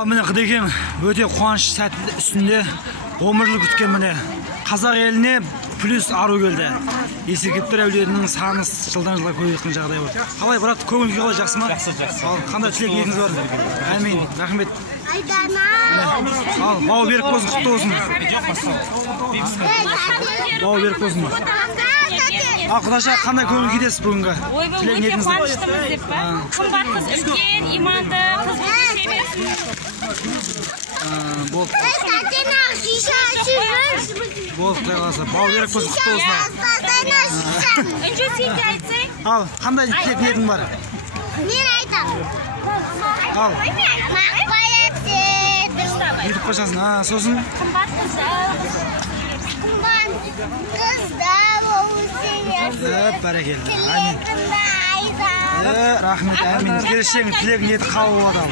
Міне Құдекең өте қуаныш сәті үстінде ғұмырлы күткен міне қазақ еліне плюс ару келді. Есіркептер әулетінің саны жылдан жылға көбейетін жағдай бар. Қалай брат, көңіл күй қалай, жақсы ма? Жақсы. Ал қандай тілек ниетіңіз бар? Әмин, рахмет. Ал бау берік болсын, құтты болсын. Бау берік болсын. Ал Құдаша, қандай көңіл күйдесіз бүгінгі? Тілек ниетіңіз бар? Қуаныштымыз деп па? Қымбат қыз үлкен, иманды қыз Болды. Болды, құдай қаласа. Бау берік болсын, құтты болсын. Önce sen de айтсаң. Ал, қандай тілек ниетің бар? Мен айтам. Ал. Айтып қойсасын, сосын? Қымбат қыз. Бәрекелді. Рахмет, әмин. Келешегің тілек ниеті қабыл болады.